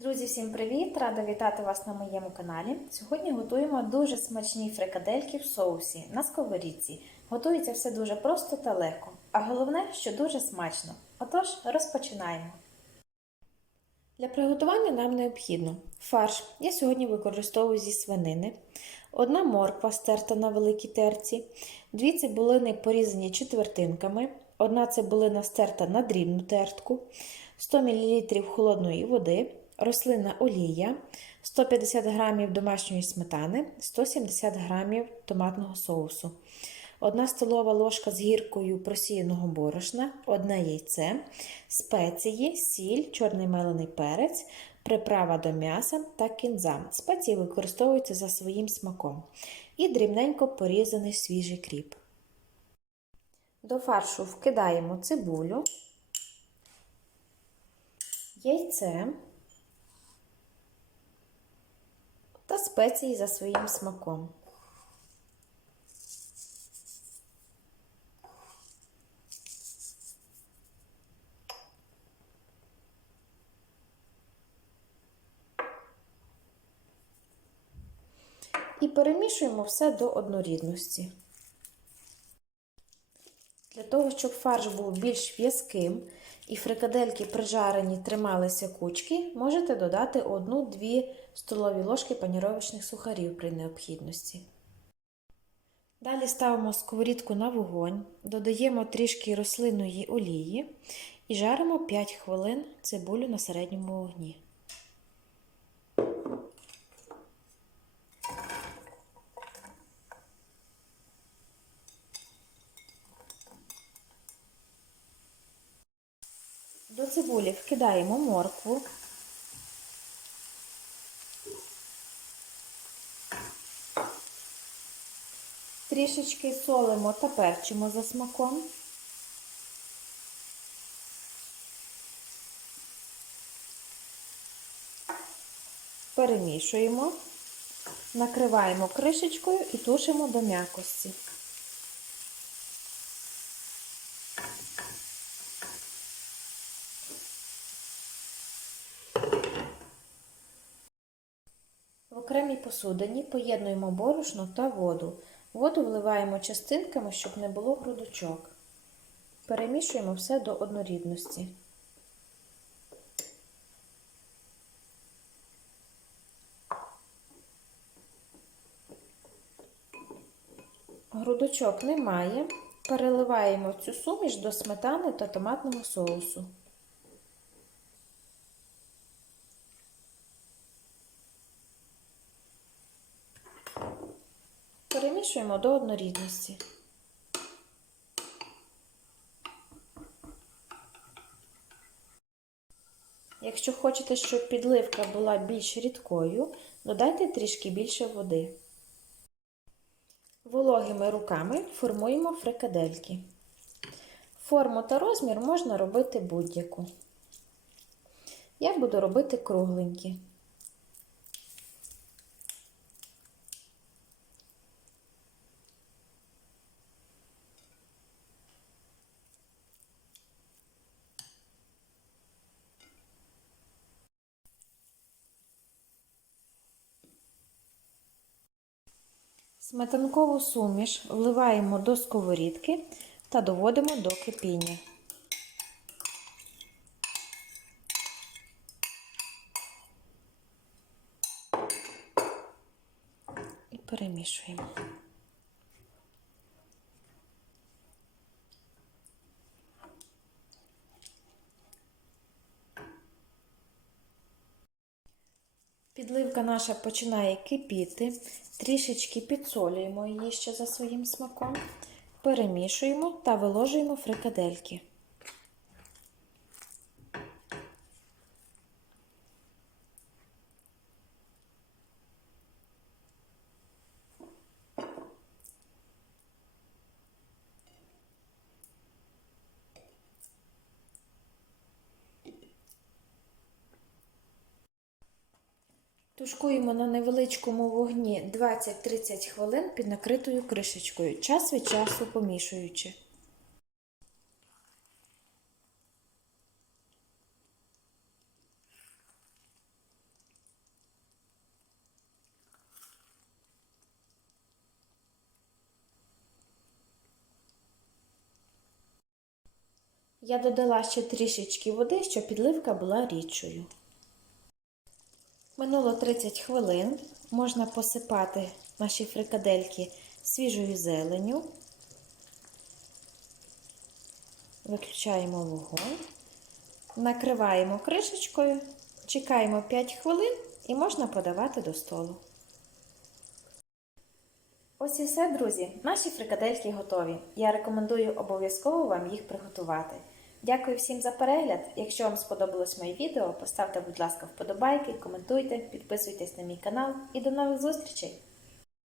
Друзі, всім привіт! Рада вітати вас на моєму каналі. Сьогодні готуємо дуже смачні фрикадельки в соусі на сковорідці. Готується все дуже просто та легко, а головне, що дуже смачно. Отож, розпочинаємо. Для приготування нам необхідно фарш. Я сьогодні використовую зі свинини, одна морква стерта на великій терці, дві цибулини порізані четвертинками, одна цибулина стерта на дрібну тертку, 100 мл холодної води, рослинна олія, 150 г домашньої сметани, 170 г томатного соусу. 1 столова ложка з гіркою просіяного борошна, одне яйце, спеції, сіль, чорний мелений перець, приправа до м'яса та кінза. Спеції використовуються за своїм смаком. І дрібненько порізаний свіжий кріп. До фаршу вкидаємо цибулю, яйце та спеції за своїм смаком. І перемішуємо все до однорідності. Того, щоб фарш був більш в'язким і фрикадельки прижарені трималися кучки, можете додати 1-2 столові ложки паніровочних сухарів при необхідності. Далі ставимо сковорідку на вогонь, додаємо трішки рослинної олії і жаримо 5 хвилин цибулю на середньому вогні. До цибулі вкидаємо моркву. Трішечки солимо та перчимо за смаком. Перемішуємо, накриваємо кришечкою і тушимо до м'якості. Окремій посудині поєднуємо борошно та воду. Воду вливаємо частинками, щоб не було грудочок. Перемішуємо все до однорідності. Грудочок немає. Переливаємо цю суміш до сметани та томатного соусу. Перемішуємо до однорідності. Якщо хочете, щоб підливка була більш рідкою, додайте трішки більше води. Вологими руками формуємо фрикадельки. Форму та розмір можна робити будь-яку. Я буду робити кругленькі. Сметанкову суміш вливаємо до сковорідки та доводимо до кипіння. І перемішуємо. Підливка наша починає кипіти, трішечки підсолюємо її ще за своїм смаком, перемішуємо та виложуємо фрикадельки. Тушкуємо на невеличкому вогні 20-30 хвилин під накритою кришечкою, час від часу помішуючи. Я додала ще трішечки води, щоб підливка була рідчою. Минуло 30 хвилин. Можна посипати наші фрикадельки свіжою зеленю. Виключаємо вогонь. Накриваємо кришечкою, чекаємо 5 хвилин і можна подавати до столу. Ось і все, друзі. Наші фрикадельки готові. Я рекомендую обов'язково вам їх приготувати. Дякую всім за перегляд. Якщо вам сподобалось моє відео, поставте, будь ласка, вподобайки, коментуйте, підписуйтесь на мій канал і до нових зустрічей!